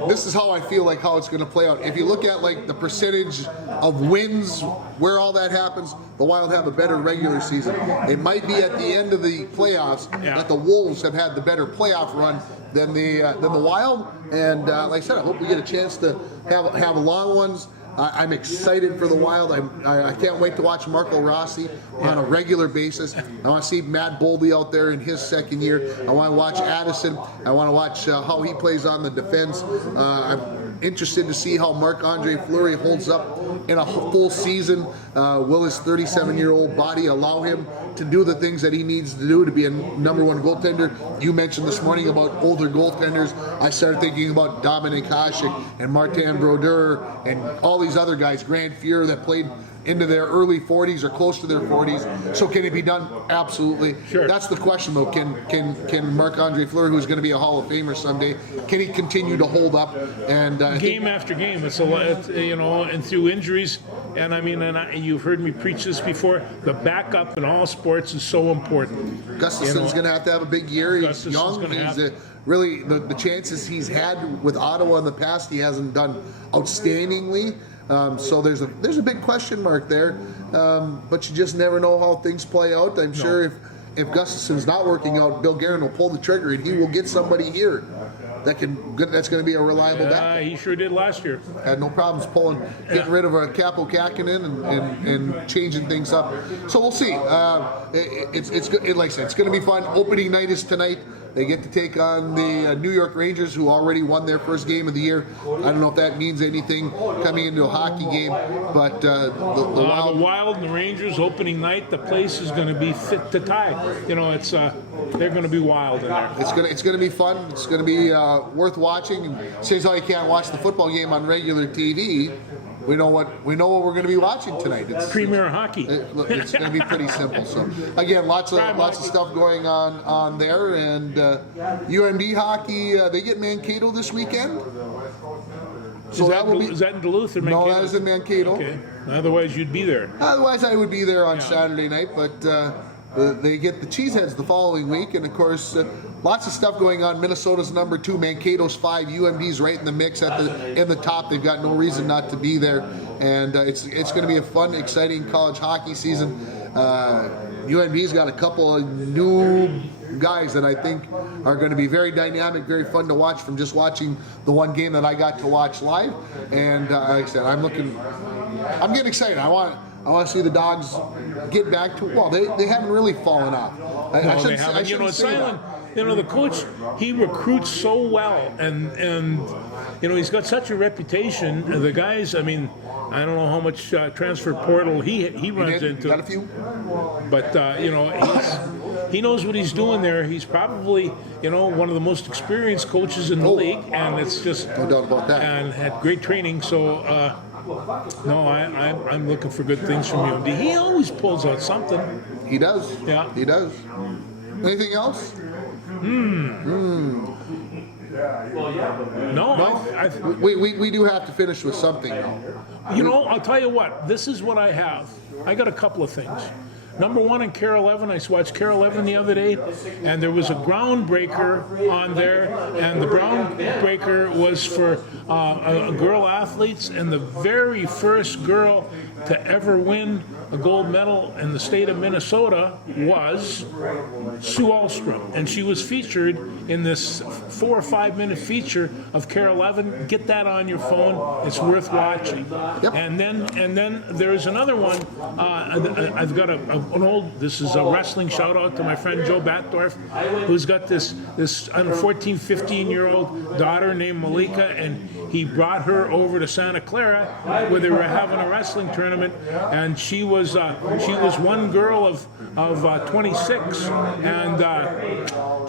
this is how I feel like how it's going to play out. If you look at like the percentage of wins, where all that happens, the Wild have a better regular season. It might be at the end of the playoffs that the Wolves have had the better playoff run than the Wild. And like I said, I hope we get a chance to have long ones. I'm excited for the Wild. I can't wait to watch Marco Rossi on a regular basis. I want to see Matt Boldy out there in his second year. I want to watch Addison. I want to watch how he plays on the defense. I'm interested to see how Marc-Andre Fleury holds up in a full season. Will his 37-year-old body allow him to do the things that he needs to do to be a number one goaltender? You mentioned this morning about older goaltenders. I started thinking about Dominik Hasek and Martin Brodeur and all these other guys, Grant Fuhr, that played into their early 40s or close to their 40s. So can it be done? Absolutely. Sure. That's the question, though. Can Marc-Andre Fleury, who's going to be a Hall of Famer someday, can he continue to hold up? And game after game, it's a lot, and through injuries. And I mean, you've heard me preach this before. The backup in all sports is so important. Gustafson's going to have a big year. He's young. He's really the chances he's had with Ottawa in the past, he hasn't done outstandingly. So there's a big question mark there, but you just never know how things play out. I'm sure if Gustafson's not working out, Bill Guerin will pull the trigger and he will get somebody here. that's going to be a reliable back. He sure did last year. Had no problems getting rid of a Capo Kakinen and changing things up. So we'll see. Like I said, it's going to be fun. Opening night is tonight. They get to take on the New York Rangers, who already won their first game of the year. I don't know if that means anything coming into a hockey game, but the Wild and the Rangers opening night, the place is going to be fit to tie. You know, they're going to be wild in there. It's going to be fun. It's going to be worth watching. And since you can't watch the football game on regular TV, we know what we're going to be watching tonight. It's Premier hockey. It's going to be pretty simple. So again, lots of stuff going on there. And UMD hockey, they get Mankato this weekend. So is that in Duluth or Mankato? No, that is in Mankato. Okay. Otherwise, you'd be there. Otherwise, I would be there on Saturday night, but they get the Cheeseheads the following week, and of course, lots of stuff going on. Minnesota's number 2, Mankato's 5, UMD's right in the mix in the top. They've got no reason not to be there, and it's going to be a fun, exciting college hockey season. UMD's got a couple of new guys that I think are going to be very dynamic, very fun to watch from just watching the one game that I got to watch live. And like I said, I'm getting excited. I want to see the Dogs get back to, well, they haven't really fallen off. I shouldn't say that. You know, the coach, he recruits so well, and you know, he's got such a reputation. The guys, I mean, I don't know how much transfer portal he runs into. Got a few. But you know, he knows what he's doing there. He's probably, you know, one of the most experienced coaches in the league, and it's just no doubt about that. And had great training. So no, I'm looking for good things from UMD. He always pulls out something. He does. Yeah, he does. Anything else? No. We do have to finish with something, though. You know, I'll tell you what. This is what I have. I got a couple of things. Number one, in Care 11, I watched Care 11 the other day, and there was a groundbreaker on there, and the groundbreaker was for girl athletes, and the very first girl to ever win a gold medal in the state of Minnesota was Sue Ahlstrom, and she was featured in this 4 or 5 minute feature of Care 11. Get that on your phone; it's worth watching. Yep. And then there's another one. I've got an old. This is a wrestling shout out to my friend Joe Batdorf, who's got this 14, 15-year-old daughter named Malika, and he brought her over to Santa Clara where they were having a wrestling tournament, and she was one girl of 26, and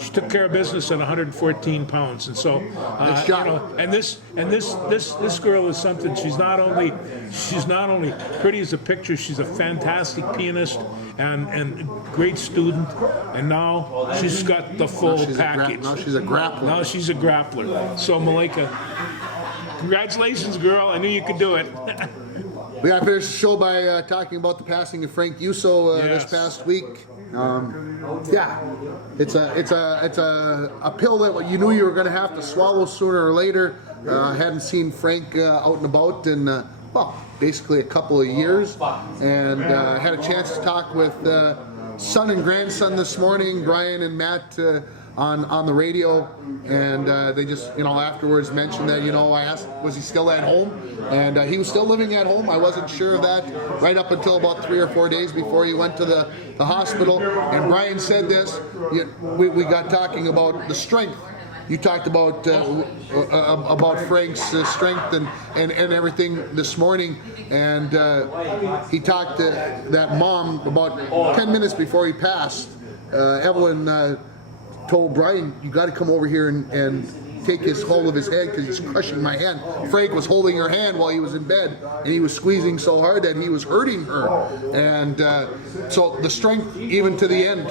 she took care of business at 114 pounds, and so you know, and this girl is something. She's not only pretty as a picture, she's a fantastic pianist and great student, and now she's got the full package. Now she's a grappler. Now she's a grappler. So Malika, congratulations, girl. I knew you could do it. We got to finish the show by talking about the passing of Frank Yuso this past week. Yeah, it's a pill that you knew you were going to have to swallow sooner or later. Hadn't seen Frank out and about in basically a couple of years, and had a chance to talk with son and grandson this morning, Brian and Matt, on the radio, and they just, afterwards mentioned that, I asked, was he still at home? And he was still living at home. I wasn't sure of that right up until about 3 or 4 days before he went to the hospital. And Brian said this, we got talking about the strength. You talked about Frank's strength and everything this morning, and he talked to that mom about 10 minutes before he passed. Evelyn told Brian, you got to come over here and take his hold of his hand because he's crushing my hand. Frank was holding her hand while he was in bed, and he was squeezing so hard that he was hurting her. And so the strength, even to the end,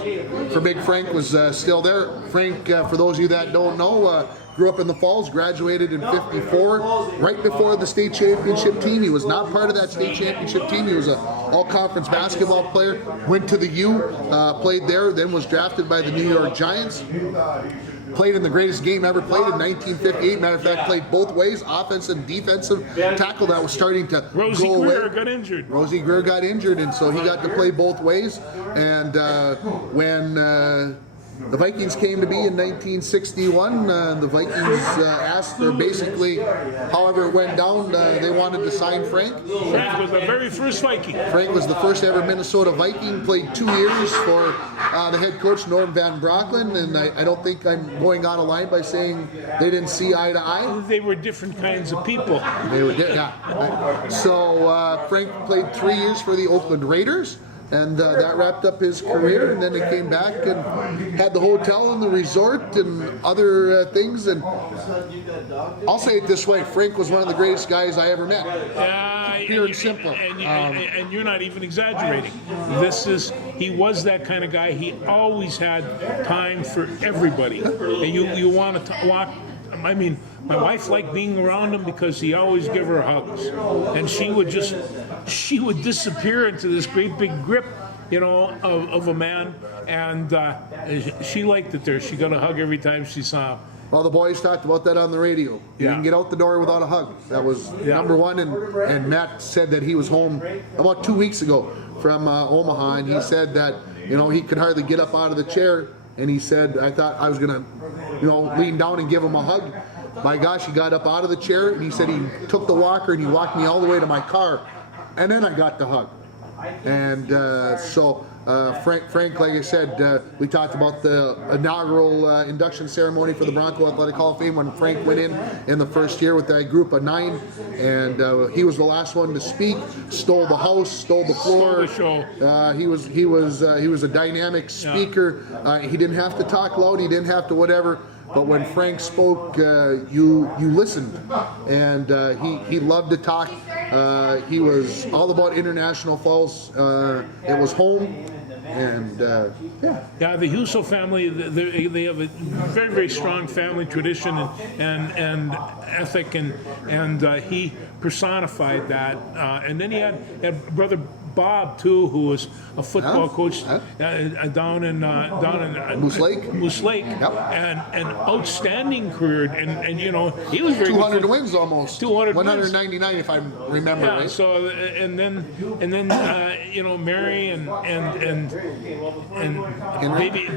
for Big Frank was still there. Frank, for those of you that don't know, grew up in the Falls, graduated in '54, right before the state championship team. He was not part of that state championship team. He was an all-conference basketball player, went to the U, played there, then was drafted by the New York Giants. Played in the greatest game ever played in 1958. Matter of fact, played both ways, offensive and defensive tackle. That was starting to Rosie go Greer away. got injured. Rosie Greer got injured, and so he got to play both ways. And when the Vikings came to be in 1961. The Vikings asked, or basically, however it went down, they wanted to sign Frank. Frank was the very first Viking. Frank was the first ever Minnesota Viking, played 2 years for the head coach, Norm Van Brocklin, and I don't think I'm going out of line by saying they didn't see eye to eye. They were different kinds of people. They were, yeah. So Frank played 3 years for the Oakland Raiders, and that wrapped up his career. And then he came back and had the hotel and the resort and other things. And I'll say it this way: Frank was one of the greatest guys I ever met. Pure and simple. And you're not even exaggerating. He was that kind of guy. He always had time for everybody. And you want to walk. I mean, my wife liked being around him because he always gave her hugs, and she would disappear into this great big grip, of a man, and she liked it there. She got a hug every time she saw him. Well, the boys talked about that on the radio. You didn't get out the door without a hug. That was number one. And Matt said that he was home about 2 weeks ago from Omaha, and he said that he could hardly get up out of the chair. And he said, I thought I was going to, lean down and give him a hug. My gosh, he got up out of the chair, and he said he took the walker and he walked me all the way to my car, and then I got the hug. And so Frank, like I said, we talked about the inaugural induction ceremony for the Bronco Athletic Hall of Fame when Frank went in the first year with that group of 9, and he was the last one to speak. Stole the house, stole the floor. Stole the show. He was a dynamic speaker. He didn't have to talk loud. He didn't have to whatever. But when Frank spoke, you listened, and he loved to talk. He was all about International Falls. It was home, and yeah. The Yuso family, they have a very, very strong family tradition and ethic, and he personified that. And then he had brother Bob too, who was a football coach down in Moose Lake. Moose Lake, yep. And an outstanding career, and he was very 200 wins almost. 200 199 if I remember right. So and then Mary and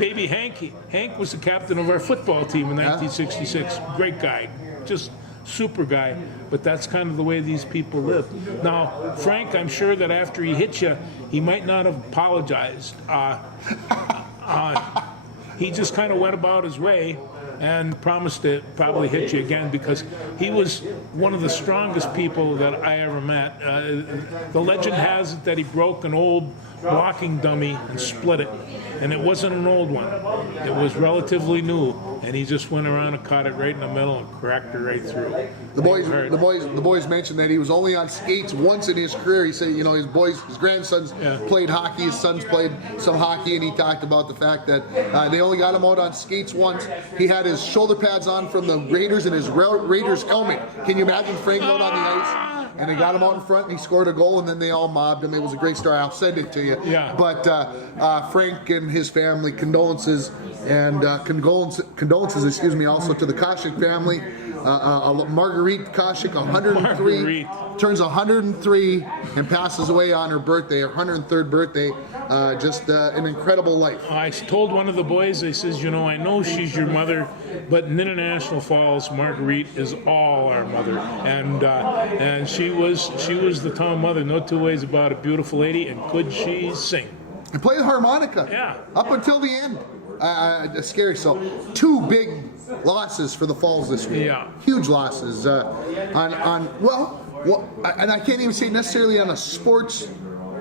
baby Hank was the captain of our football team in 1966. Great guy, just super guy, but that's kind of the way these people live. Now, Frank, I'm sure that after he hit you, he might not have apologized. He just kind of went about his way and promised to probably hit you again, because he was one of the strongest people that I ever met. The legend has it that he broke an old walking dummy and split it, and it wasn't an old one. It was relatively new, and he just went around and caught it right in the middle and cracked it right through. The boys mentioned that he was only on skates once in his career. He said, his grandsons played hockey, his sons played some hockey, and he talked about the fact that they only got him out on skates once. He had his shoulder pads on from the Raiders and his Raiders helmet. Can you imagine Frank out on the ice? And they got him out in front, and he scored a goal, and then they all mobbed him. It was a great story. I'll send it to you. Yeah. But Frank and his family, condolences also to the Koshik family. Marguerite Koshik, 103, turns 103 and passes away on her birthday, her 103rd birthday. Just an incredible life. I told one of the boys, I says, I know she's your mother, but in International Falls, Marguerite is all our mother, and she was the town mother, no two ways about it. Beautiful lady, and could she sing? And played the harmonica. Yeah. Up until the end. Scary. So 2 big losses for the Falls this week. Yeah. Huge losses. And I can't even say necessarily on a sports.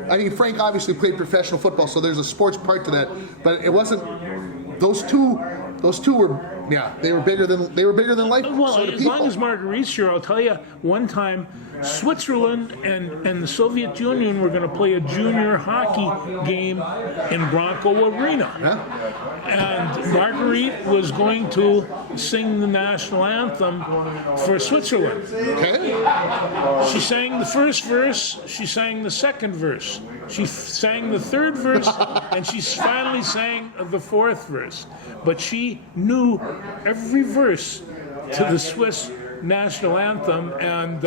I mean, Frank obviously played professional football, so there's a sports part to that. But it wasn't. Those two were. Yeah, they were bigger than life. Well, sort of as long as Marguerite's here, I'll tell you, one time Switzerland and the Soviet Union were going to play a junior hockey game in Bronco Arena. Yeah. And Marguerite was going to sing the national anthem for Switzerland. Okay. She sang the first verse, she sang the second verse, she sang the third verse, and she finally sang the fourth verse. But she knew every verse to the Swiss national anthem, and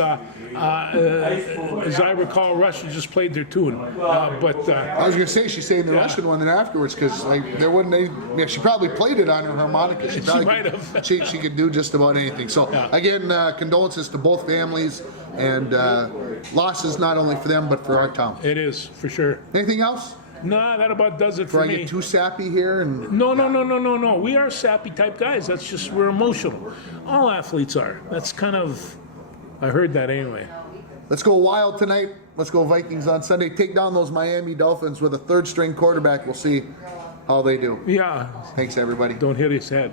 as I recall, Russia just played their tune. I was going to say, she's saying the Russian one then afterwards, because there wasn't any, she probably played it on her harmonica. She might have. She could do just about anything. So, again, condolences to both families, and losses not only for them, but for our town. It is, for sure. Anything else? Nah, that about does it for Before I me. get too sappy here? No. We are sappy type guys. That's just, we're emotional. All athletes are. That's kind of, I heard that anyway. Let's go Wild tonight. Let's go Vikings on Sunday. Take down those Miami Dolphins with a third-string quarterback. We'll see how they do. Yeah. Thanks, everybody. Don't hit his head.